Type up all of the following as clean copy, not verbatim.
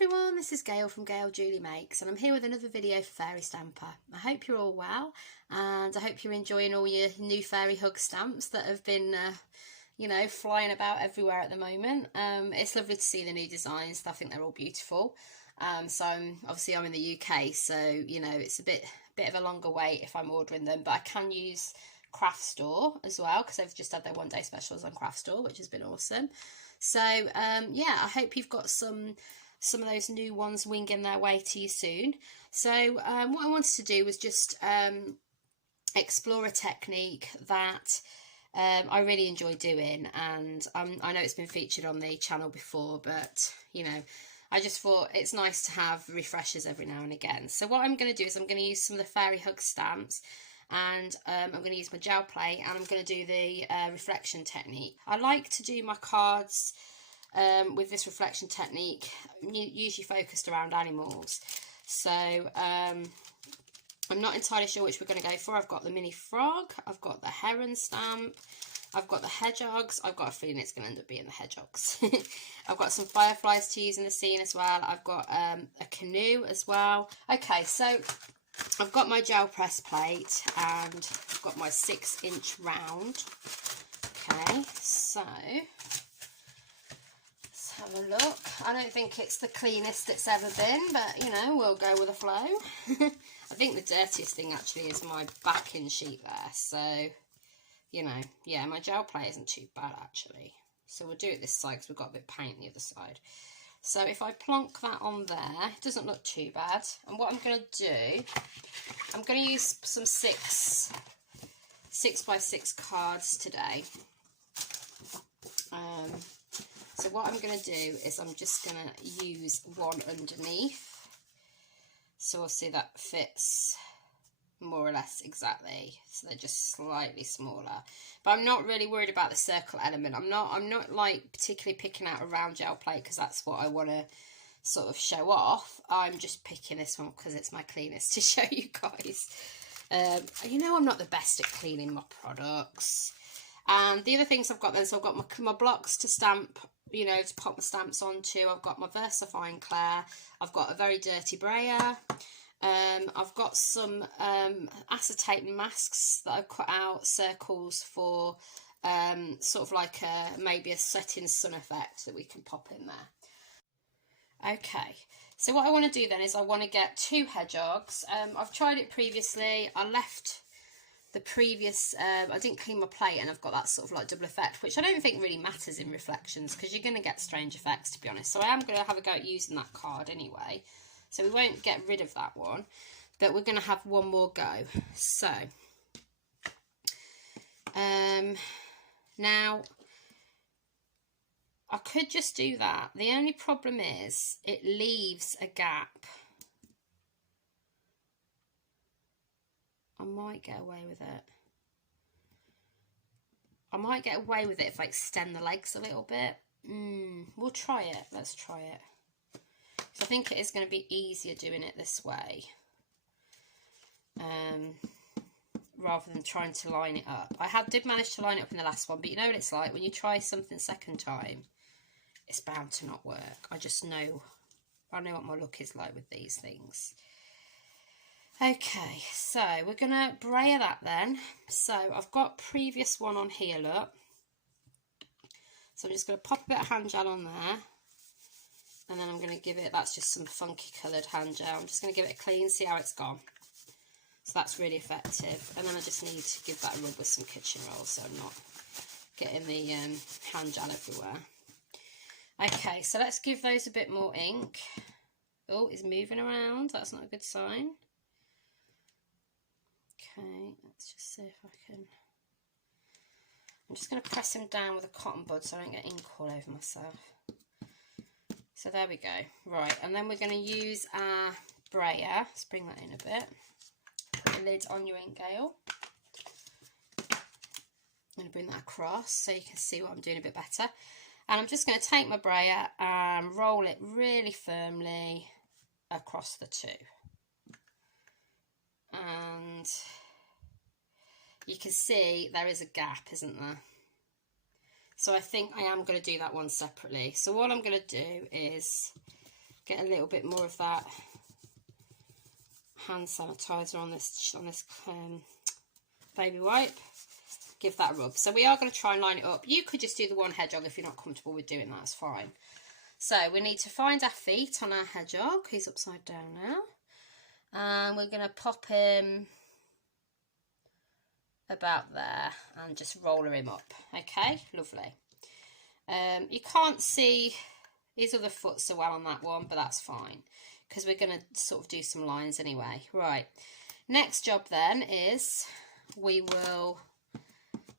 everyone, this is Gail from Gail Julie Makes, and I'm here with another video for Fairy Stamper. I hope you're all well, and I hope you're enjoying all your new Fairy Hug stamps that have been, flying about everywhere at the moment. It's lovely to see the new designs. I think they're all beautiful. So I'm in the UK, so it's a bit of a longer wait if I'm ordering them, but I can use Craft Store as well because they've just had their one-day specials on Craft Store, which has been awesome. So I hope you've got some of those new ones winging their way to you soon. So what I wanted to do was just explore a technique that I really enjoy doing, and I know it's been featured on the channel before, but I just thought it's nice to have refreshers every now and again. So what I'm going to do is I'm going to use some of the Fairy Hug stamps, and I'm going to use my gel plate, and I'm going to do the reflection technique. I like to do my cards with this reflection technique, usually focused around animals. So I'm not entirely sure which we're going to go for. I've got the mini frog, I've got the heron stamp, I've got the hedgehogs. I've got a feeling it's going to end up being the hedgehogs. I've got some fireflies to use in the scene as well. I've got a canoe as well. Okay, so I've got my gel press plate and I've got my 6-inch round. Okay, so let's have a look. I don't think it's the cleanest it's ever been, but we'll go with the flow. I think the dirtiest thing actually is my backing sheet there. So, yeah, my gel plate isn't too bad actually. So we'll do it this side because we've got a bit of paint on the other side. So if I plonk that on there, it doesn't look too bad. And what I'm going to do, I'm going to use some 6x6 cards today. So what I'm going to do is I'm just going to use one underneath. So we'll see that fits more or less exactly. So they're just slightly smaller. But I'm not really worried about the circle element. I'm not like particularly picking out a round gel plate because that's what I want to sort of show off. I'm just picking this one because it's my cleanest to show you guys. I'm not the best at cleaning my products. And the other things I've got then, so I've got my blocks to stamp, to pop my stamps onto. I've got my VersaFine Claire. I've got a very dirty brayer. I've got some acetate masks that I've cut out, circles for sort of like maybe a setting sun effect that we can pop in there. Okay, so what I want to do then is I want to get 2 hedgehogs. I've tried it previously. I left the previous, I didn't clean my plate, and I've got that sort of like double effect, which I don't think really matters in reflections because you're going to get strange effects, to be honest. So I am going to have a go at using that card anyway. So we won't get rid of that one, but we're going to have one more go. So, now, I could just do that. The only problem is it leaves a gap. I might get away with it. I might get away with it if I extend the legs a little bit. We'll try it. Let's try it. So I think it is going to be easier doing it this way, rather than trying to line it up. I did manage to line it up in the last one, but you know what it's like when you try something second time, it's bound to not work. I know what my look is like with these things. Okay, so we're going to brayer that then. So I've got previous one on here, look. So I'm just going to pop a bit of hand gel on there. And then I'm going to give it, that's just some funky coloured hand gel. I'm just going to give it a clean, see how it's gone. So that's really effective. And then I just need to give that a rub with some kitchen roll so I'm not getting the hand gel everywhere. Okay, so let's give those a bit more ink. Oh, it's moving around. That's not a good sign. Okay, let's just see if I can. I'm just going to press him down with a cotton bud so I don't get ink all over myself. So there we go. Right, and then we're going to use our brayer. Let's bring that in a bit. Put the lid on your ink, Gail. I'm going to bring that across so you can see what I'm doing a bit better. And I'm just going to take my brayer and roll it really firmly across the 2. And you can see there is a gap, isn't there? So I think I am going to do that one separately. So what I'm going to do is get a little bit more of that hand sanitizer on this baby wipe. Give that a rub. So we are going to try and line it up. You could just do the one hedgehog if you're not comfortable with doing that, it's fine. So we need to find our feet on our hedgehog. He's upside down now. And we're going to pop him about there and just roller him up. Okay, lovely. You can't see his other foot so well on that one, but that's fine because we're going to sort of do some lines anyway. Right, next job then is we will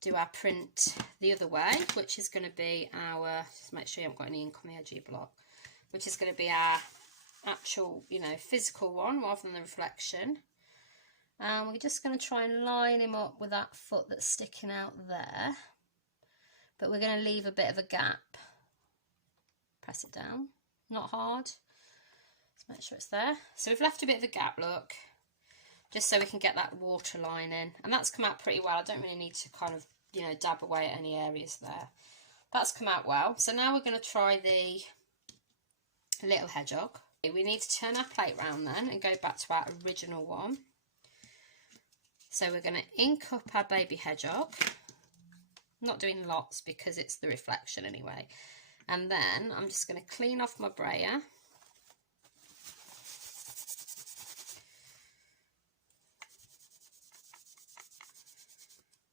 do our print the other way, which is going to be our, just make sure you haven't got any ink on the edge of your block, which is going to be our actual, you know, physical one rather than the reflection. And we're just going to try and line him up with that foot that's sticking out there, but we're going to leave a bit of a gap. Press it down, not hard. Let's make sure it's there. So we've left a bit of a gap, look, just so we can get that water line in. And that's come out pretty well. I don't really need to kind of, you know, dab away at any areas there. That's come out well. So now we're going to try the little hedgehog. We need to turn our plate round then and go back to our original one. So we're going to ink up our baby hedgehog. I'm not doing lots because it's the reflection anyway. And then I'm just going to clean off my brayer.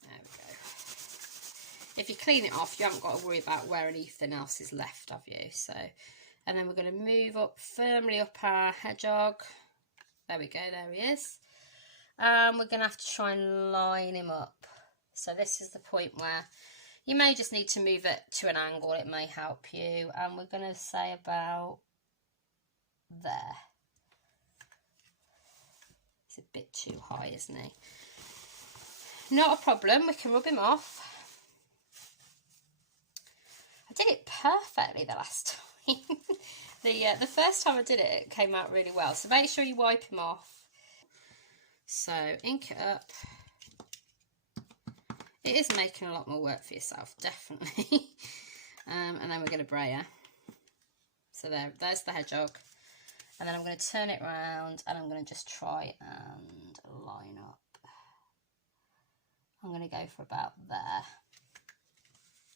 There we go. If you clean it off, you haven't got to worry about where anything else is left, have you? So, and then we're going to move up firmly up our hedgehog. There we go, there he is. We're going to have to try and line him up. So this is the point where you may just need to move it to an angle, it may help you. And we're going to say about there. It's a bit too high, isn't he? Not a problem, we can rub him off. I did it perfectly the last time. The first time I did it, it came out really well. So make sure you wipe him off. So ink it up. It is making a lot more work for yourself, definitely. And then we're going to brayer. So there's the hedgehog. And then I'm going to turn it round and I'm going to just try and line up. I'm going to go for about there.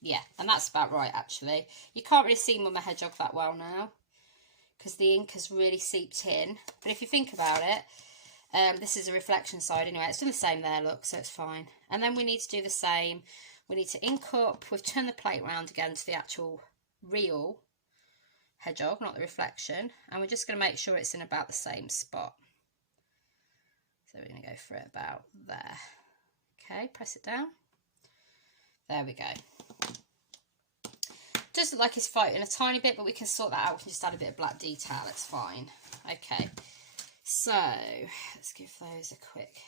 Yeah, and that's about right actually. You can't really see Mama Hedgehog that well now because the ink has really seeped in. But if you think about it, this is a reflection side anyway. It's doing the same there, look, so it's fine. And then we need to do the same. We need to ink up. We've turned the plate round again to the actual real hedgehog, not the reflection. And we're just going to make sure it's in about the same spot. So we're going to go for it about there. Okay, press it down. There we go. Does look like it's fighting a tiny bit, but we can sort that out. We can just add a bit of black detail. It's fine. Okay. So let's give those a quick,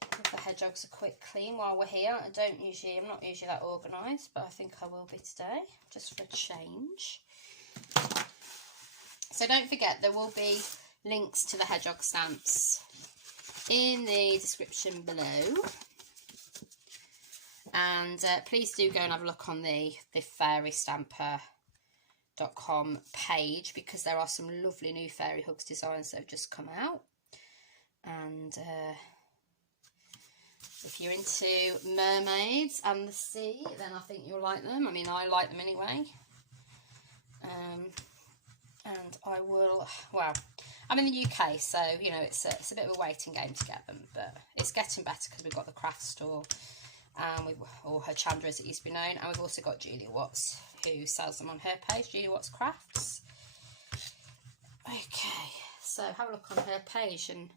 give the hedgehogs a quick clean while we're here. I'm not usually that organised, but I think I will be today, just for a change. So don't forget, there will be links to the hedgehog stamps in the description below. And please do go and have a look on the fairystamper.com page, because there are some lovely new fairy hugs designs that have just come out. And if you're into mermaids and the sea, then I think you'll like them. I mean, I like them anyway. And I will, well, I'm in the UK, so, you know, it's a bit of a waiting game to get them, but it's getting better because we've got the craft store, or her Chandra as it used to be known, and we've also got Julia Watts, who sells them on her page, Julia Watts Crafts. Okay, so have a look on her page, and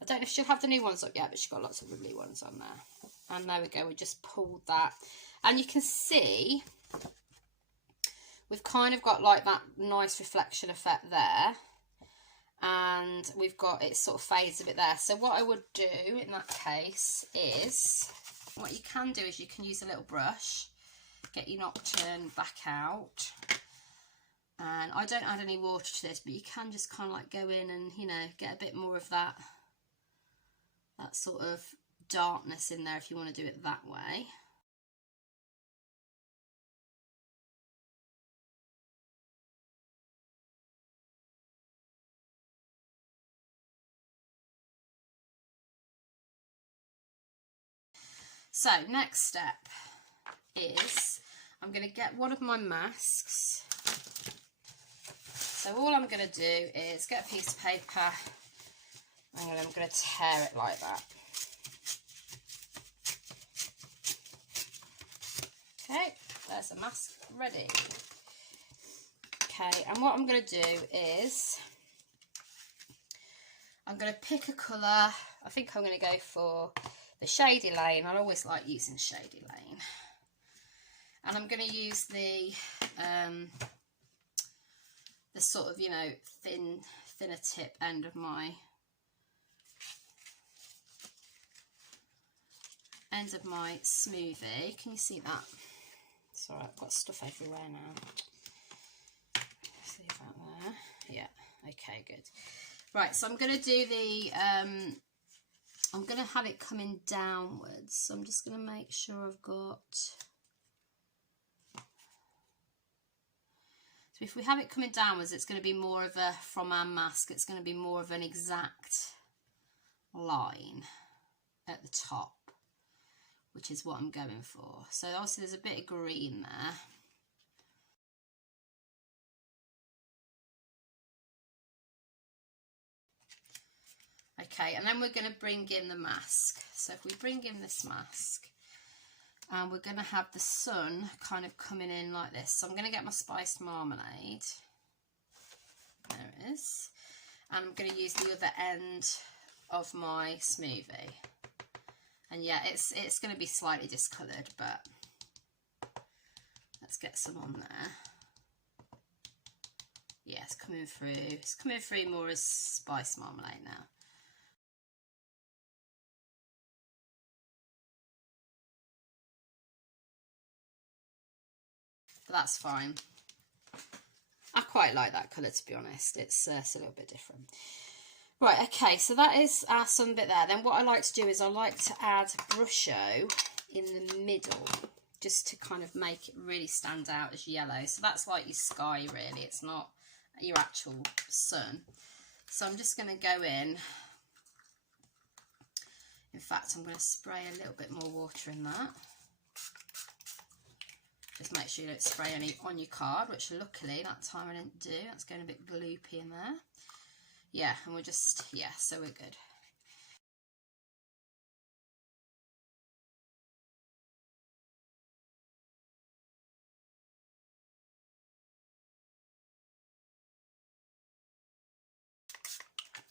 I don't know if she'll have the new ones up yet, but she's got lots of lovely ones on there. And there we go, we just pulled that, and you can see we've kind of got like that nice reflection effect there, and we've got it sort of fades a bit there. So what I would do in that case is, what you can do is you can use a little brush, get your Nocturne back out, and I don't add any water to this, but you can just kind of like go in and, you know, get a bit more of that sort of darkness in there if you want to do it that way. So next step is I'm going to get one of my masks. So all I'm going to do is get a piece of paper and I'm going to tear it like that. Okay, there's a mask ready. Okay, and what I'm going to do is I'm going to pick a colour. I think I'm going to go for the Shady Lane. I always like using Shady Lane. And I'm going to use the sort of, you know, thinner tip end of my smoothie. Can you see that? It's alright, I've got stuff everywhere now. See that there? Yeah, okay, good. Right, so I'm going to do the, I'm going to have it coming downwards. So I'm just going to make sure I've got, so if we have it coming downwards, it's going to be more of a, from our mask, it's going to be more of an exact line at the top, which is what I'm going for. So obviously there's a bit of green there. Okay, and then we're going to bring in the mask. So if we bring in this mask, and we're going to have the sun kind of coming in like this. So I'm going to get my spiced marmalade. There it is. And I'm going to use the other end of my smoothie. And yeah, it's going to be slightly discoloured, but let's get some on there. Yeah, it's coming through. It's coming through more as spiced marmalade now. But that's fine. I quite like that colour, to be honest. It's a little bit different. Right, okay, so that is our sun bit there. Then what I like to do is I like to add brusho in the middle, just to kind of make it really stand out as yellow. So that's like your sky, really. It's not your actual sun. So I'm just going to go in. In fact, I'm going to spray a little bit more water in that. Just make sure you don't spray any on your card, which luckily that time I didn't do. That's going a bit gloopy in there. Yeah, and we're just, yeah, so we're good.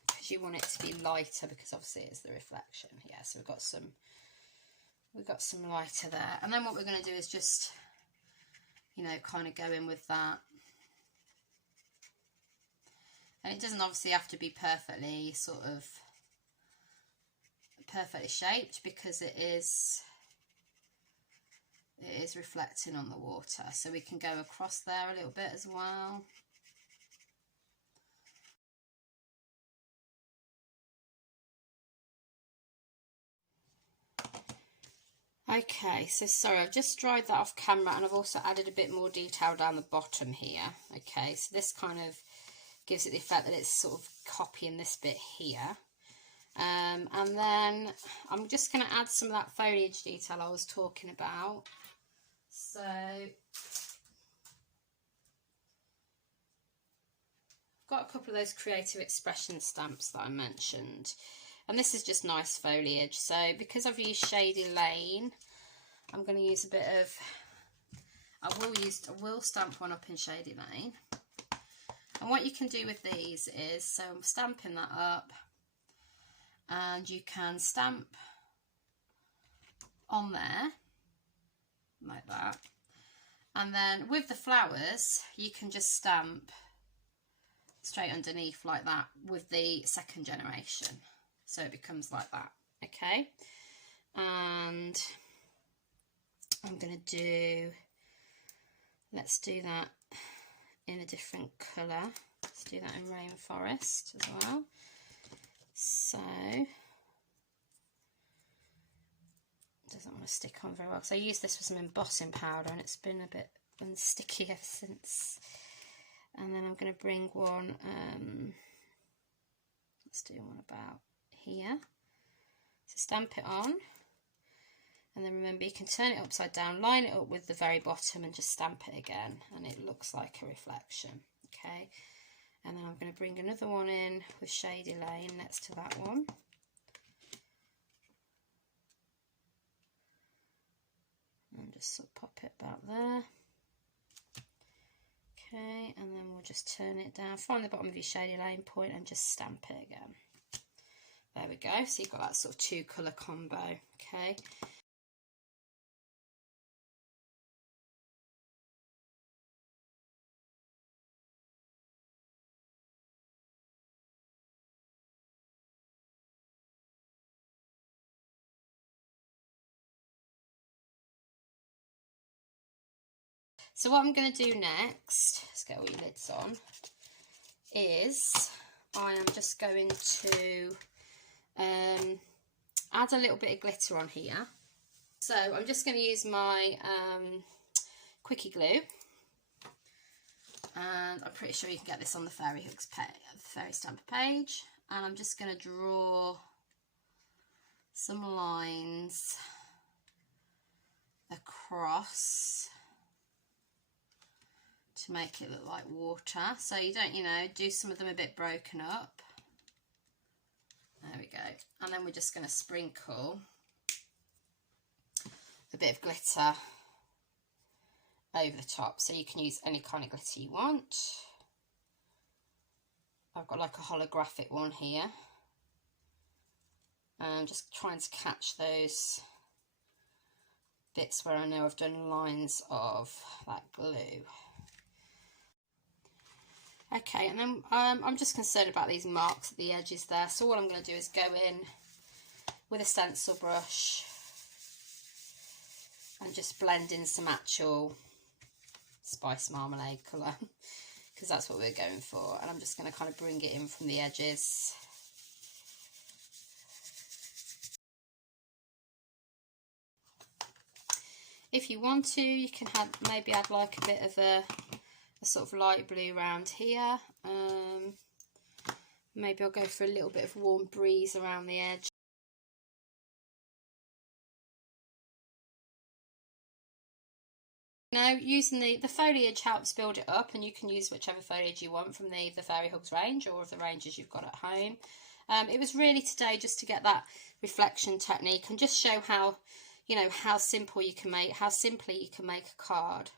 Because you want it to be lighter, because obviously it's the reflection. Yeah, so we've got some lighter there. And then what we're going to do is just, you know, kind of go in with that. And it doesn't obviously have to be perfectly shaped, because it is reflecting on the water. So we can go across there a little bit as well. Okay, so sorry, I've just dried that off camera, and I've also added a bit more detail down the bottom here. Okay, so this kind of gives it the effect that it's sort of copying this bit here. And then I'm just going to add some of that foliage detail I was talking about. So I've got a couple of those creative expression stamps that I mentioned. And this is just nice foliage. So because I've used Shady Lane, I'm going to use a bit of, I will stamp one up in Shady Lane. And what you can do with these is, so I'm stamping that up, and you can stamp on there, like that. And then with the flowers, you can just stamp straight underneath like that with the second generation. So it becomes like that, okay? And I'm going to do, let's do that in a different colour. Let's do that in Rainforest as well. So, doesn't want to stick on very well, because I used this for some embossing powder and it's been a bit sticky ever since. And then I'm going to bring one, let's do one about here. So stamp it on, And then remember, you can turn it upside down, line it up with the very bottom and just stamp it again, and it looks like a reflection. Okay, and then I'm going to bring another one in with Shady Lane next to that one. And just sort of pop it about there. Okay, and then we'll just turn it down, find the bottom of your Shady Lane point and just stamp it again. There we go, so you've got that sort of 2 colour combo. Okay. So what I'm going to do next, let's get all your lids on, is I am just going to add a little bit of glitter on here. So I'm just going to use my quickie glue, and I'm pretty sure you can get this on the Fairy Hugs page, Fairy Stamper page, and I'm just going to draw some lines across to make it look like water. So you don't, you know, do some of them a bit broken up. There we go. And then we're just going to sprinkle a bit of glitter over the top. So you can use any kind of glitter you want. I've got like a holographic one here. And just trying to catch those bits where I know I've done lines of that glue. Okay, and then I'm just concerned about these marks at the edges there, so all I'm going to do is go in with a stencil brush and just blend in some actual spice marmalade colour, because that's what we're going for, and I'm just going to kind of bring it in from the edges. If you want to, you can maybe add like a bit of a sort of light blue around here. Maybe I'll go for a little bit of warm breeze around the edge. Now, using the foliage helps build it up, and you can use whichever foliage you want from the Fairy Hugs range or of the ranges you've got at home. It was really today just to get that reflection technique and just show how, you know, how simply you can make a card.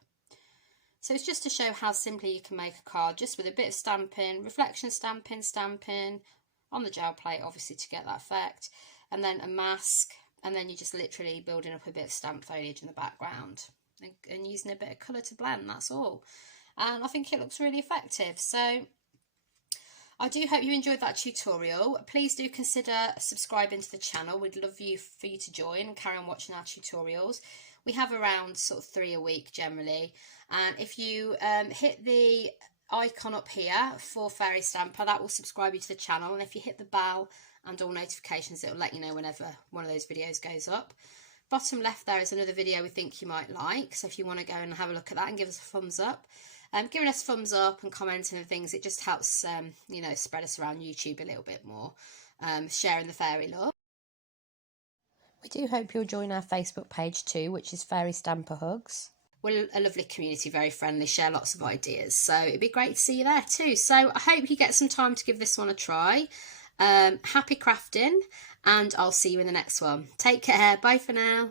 So it's just to show how simply you can make a card, just with a bit of stamping, reflection stamping on the gel plate, obviously, to get that effect, and then a mask, and then you're just literally building up a bit of stamp foliage in the background and using a bit of colour to blend, that's all. And I think it looks really effective. So I do hope you enjoyed that tutorial. Please do consider subscribing to the channel. We'd love for you to join and carry on watching our tutorials. We have around sort of 3 a week generally, and if you hit the icon up here for Fairy Stamper, that will subscribe you to the channel, and if you hit the bell and all notifications, it will let you know whenever one of those videos goes up. Bottom left there is another video we think you might like, so if you want to go and have a look at that and give us a thumbs up. Giving us a thumbs up and commenting and things, it just helps you know, spread us around YouTube a little bit more, sharing the fairy love. We do hope you'll join our Facebook page too, which is Fairy Stamper Hugs. We're a lovely community, very friendly, share lots of ideas, so it'd be great to see you there too. So I hope you get some time to give this one a try. Happy crafting, and I'll see you in the next one. Take care, bye for now.